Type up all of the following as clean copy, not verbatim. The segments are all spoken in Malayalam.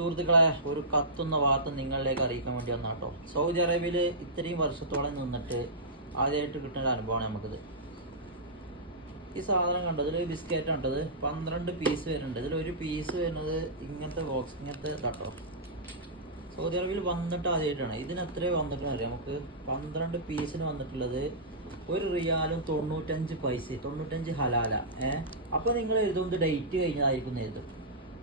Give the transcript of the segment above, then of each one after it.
സുഹൃത്തുക്കളെ, ഒരു കത്തുന്ന വാർത്ത നിങ്ങളിലേക്ക് അറിയിക്കാൻ വേണ്ടി വന്നാട്ടോ. സൗദി അറേബ്യയിൽ ഇത്രയും വർഷത്തോളം നിന്നിട്ട് ആദ്യമായിട്ട് കിട്ടുന്ന ഒരു അനുഭവമാണ് നമുക്കിത്. ഈ സാധനം കണ്ടത്, ഇതിൽ ബിസ്ക്കറ്റ് കണ്ടത് 12 പീസ് വരുന്നുണ്ട്. ഇതിലൊരു പീസ് വരുന്നത് ഇങ്ങനത്തെ ബോക്സ്, ഇങ്ങനത്തെ ഇതാട്ടോ. സൗദി അറേബ്യയിൽ വന്നിട്ട് ആദ്യമായിട്ടാണ്. ഇതിന് എത്ര വന്നിട്ടാണ് അറിയാം നമുക്ക്. 12 പീസിന് വന്നിട്ടുള്ളത് 1 റിയാലും 95 പൈസ, 95 ഹലാല. അപ്പോൾ നിങ്ങൾ എഴുതും ഇത് ഡേറ്റ് കഴിഞ്ഞതായിരിക്കും എഴുതും.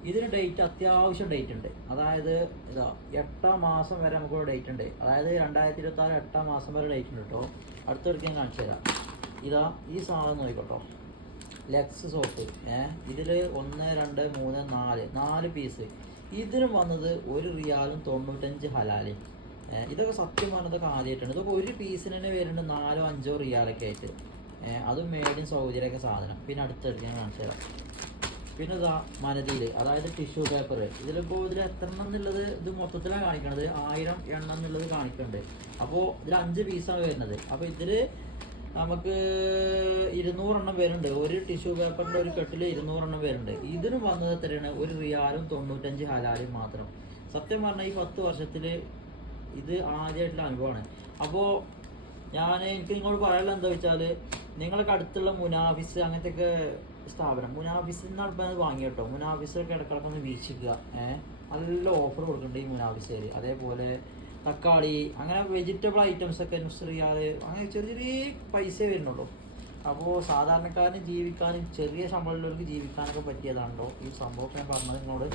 ഇതിന് ഡേറ്റ് അത്യാവശ്യം ഡേറ്റ് ഉണ്ട്. അതായത് ഇതാ 8ാം മാസം വരെ നമുക്ക് ഡേറ്റ് ഉണ്ട്. അതായത് 2026 8ാം മാസം വരെ ഡേറ്റ് ഉണ്ട് കേട്ടോ. അടുത്തെടുക്കാൻ കാണിച്ചു തരാം. ഇതാ ഈ സാധനം നോക്കിക്കോട്ടോ, ലെക്സ് സോപ്പ്. ഇതിൽ 1 2 3 4 പീസ്. ഇതിന് വന്നത് 1 റിയാലും 95 ഹലാലും. ഇതൊക്കെ സത്യം പറഞ്ഞതൊക്കെ ആദ്യമായിട്ടാണ്. ഇതൊക്കെ ഒരു പീസിന് തന്നെ വരുന്നുണ്ട് 4 5 റിയാലൊക്കെ ആയിട്ട്. അതും മേഡ് ഇൻ സൗദിയിലൊക്കെ സാധനം. പിന്നെ അടുത്തെടുക്കാൻ കാണിച്ചു തരാം. പിന്നെ ഇതാ മനതിയിൽ, അതായത് ടിഷ്യൂ പേപ്പർ. ഇതിലിപ്പോൾ ഇതിൽ എത്ര എണ്ണം എന്നുള്ളത് ഇത് മൊത്തത്തിലാണ് കാണിക്കണത്. 1000 എണ്ണം എന്നുള്ളത് കാണിക്കുന്നുണ്ട്. അപ്പോൾ ഇതിൽ 5 പീസാണ് വരുന്നത്. അപ്പോൾ ഇതിൽ നമുക്ക് 200 എണ്ണം വരുന്നുണ്ട്. ഒരു ടിഷ്യൂ പേപ്പറിൻ്റെ ഒരു കെട്ടിൽ 200 എണ്ണം വരുന്നുണ്ട്. ഇതിന് വന്നത് എത്രയാണ്? 1 റിയാലും 95 ഹലാലും മാത്രം. സത്യം പറഞ്ഞാൽ ഈ 10 വർഷത്തിൽ ഇത് ആദ്യമായിട്ടുള്ള അനുഭവമാണ്. അപ്പോൾ എനിക്ക് നിങ്ങളോട് പറയാനുള്ള എന്താ വെച്ചാൽ, നിങ്ങൾക്ക് അടുത്തുള്ള മുനാഫിസ് അങ്ങനത്തെയൊക്കെ സ്ഥാപനം, മുനാഫിസിൽ നിന്നാണ് അത് വാങ്ങി കേട്ടോ. മുനാഫിസൊക്കെ ഇടക്കിടക്കൊന്ന് വീക്ഷിക്കുക. നല്ല ഓഫർ കൊടുക്കുന്നുണ്ട് ഈ മുനാഫിസേൽ. അതേപോലെ തക്കാളി, അങ്ങനെ വെജിറ്റബിൾ ഐറ്റംസ് ഒക്കെ റിയാൽ, അങ്ങനെ ചെറിയ ചെറിയ പൈസ വരുന്നുള്ളൂ. അപ്പോൾ സാധാരണക്കാരന് ജീവിക്കാനും ചെറിയ ശമ്പളമുള്ളവർക്ക് ജീവിക്കാനൊക്കെ പറ്റിയതാണല്ലോ ഈ സംഭവമൊക്കെ ഞാൻ പറഞ്ഞത് നിങ്ങളോട്.